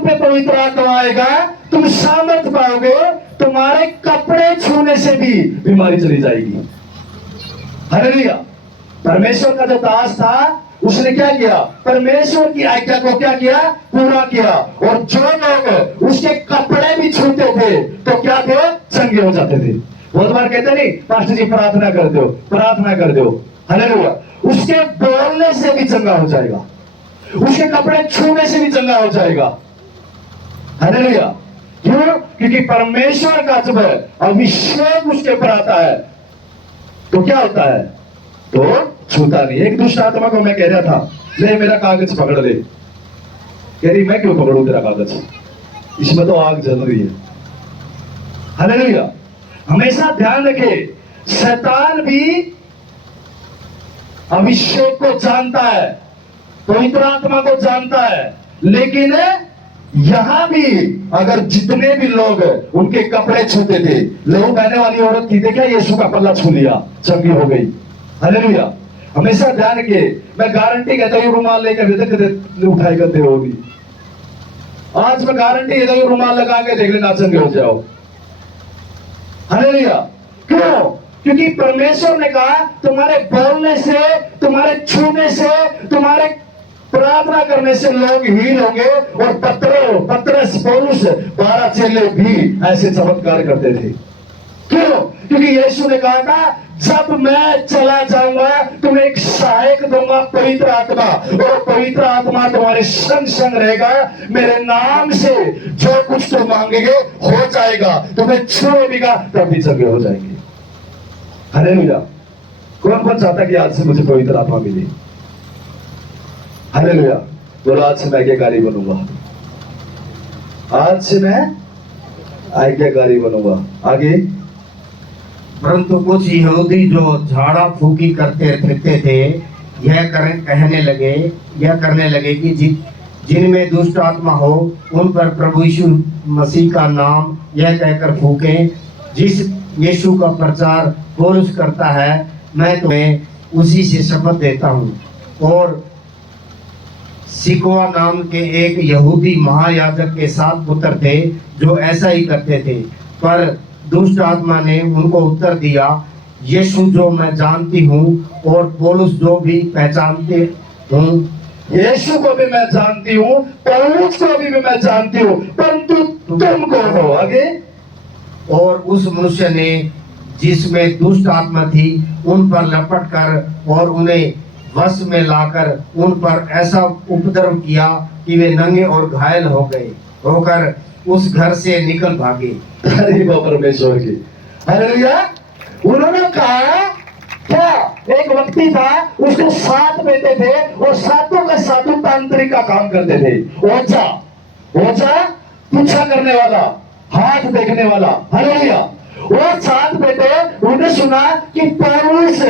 तुम पे पवित्र आत्मा आएगा, तुम सामर्थ पाओगे, तुम्हारे कपड़े छूने से भी बीमारी चली जाएगी। हालेलुया। परमेश्वर का जो दास था उसने क्या किया? परमेश्वर की आज्ञा को क्या किया? पूरा किया। और जो लोग उसके कपड़े भी छूते थे तो क्या थे? चंगे हो जाते थे। बहुत बार कहते नहीं, पास्टर जी प्रार्थना कर दो, प्रार्थना कर दो। हालेलुया। उसके बोलने से भी चंगा हो जाएगा, उसके कपड़े छूने से भी चंगा हो जाएगा। हालेलुया। क्यों? क्योंकि परमेश्वर का जब अभिषेक उसके ऊपर आता है तो क्या होता है? तो छूता नहीं। एक दुष्ट आत्मा को मैं कह रहा था, ले मेरा कागज पकड़ ले। कह रही, मैं क्यों पकड़ूं तेरा कागज, इसमें तो आग जल रही है। हालेलुया। हमेशा ध्यान रखे, शैतान भी अभिषेक को जानता है, पवित्र आत्मा को जानता है, लेकिन यहां भी अगर जितने भी लोग उनके कपड़े छूते थे, लहू बहने वाली औरत थी, देखा यीशु का पल्ला छू लिया, चंगी हो गई। हालेलुया। हमेशा ध्यान रखिए, मैं गारंटी कहता हूं, रुमाल लेकर उठाई करते होगी, आज मैं गारंटी देता हूं, रुमाल लगा के देख लेना, चंगे हो जाओ। हालेलुया। क्यों? क्योंकि परमेश्वर ने कहा तुम्हारे बोलने से, तुम्हारे छूने से, तुम्हारे प्रार्थना करने से लोग हील होंगे। और पतरस, पौलुस, 12 चेले भी ऐसे चमत्कार करते थे। क्यों? क्योंकि यीशु ने कहा था, जब मैं चला जाऊंगा तुम्हें एक सहायक दूंगा, पवित्र आत्मा, और पवित्र आत्मा तुम्हारे संग संग रहेगा। मेरे नाम से जो कुछ तुम मांगेंगे हो जाएगा, तुम्हें छुएगा तब भी चंगे हो जाएंगे। हालेलुया। कौन कौन चाहता कि आज से मुझे पवित्र आत्मा मिले? हालेलुया। बोलो, आज से मैं आज्ञाकारी बनूंगा, आज से मैं आज्ञाकारी बनूंगा। आगे, परंतु कुछ यहूदी जो झाड़ा फूकी करते फिरते थे, यह करने लगे कि जिनमें दुष्ट आत्मा हो उन पर प्रभु यीशु मसीह का नाम यह कहकर फूकें, जिस यीशु का प्रचार पौलुस करता है, मैं तुम्हें उसी से शपथ देता हूँ। और सिकवा नाम के एक यहूदी महायाजक के 7 पुत्र थे जो ऐसा ही करते थे। पर दुष्ट आत्मा ने उनको उत्तर दिया, यीशु जो मैं जानती हूँ और पौलुस जो भी पहचानते हूँ, यीशु को भी मैं जानती हूँ, पौलुस को भी मैं जानती हूँ, परंतु तुम कौन हो? आगे, और उस मनुष्य ने जिसमें दुष्ट आत्मा थी उन पर लपट कर और उन्हें वश में लाकर उन पर ऐसा उपद्रव किया कि वे नंगे और घायल होकर उस घर से निकल भागे। परमेश्वर की हालेलुया। उन्होंने कहा, क्या एक व्यक्ति था, उसके 7 बेटे थे और सातों के सातों तांत्रिक का काम करते थे। ओझा पीछा करने वाला, हाथ देखने वाला। हालेलुया। वो 7 बेटे, उन्हें सुना कि पौलुस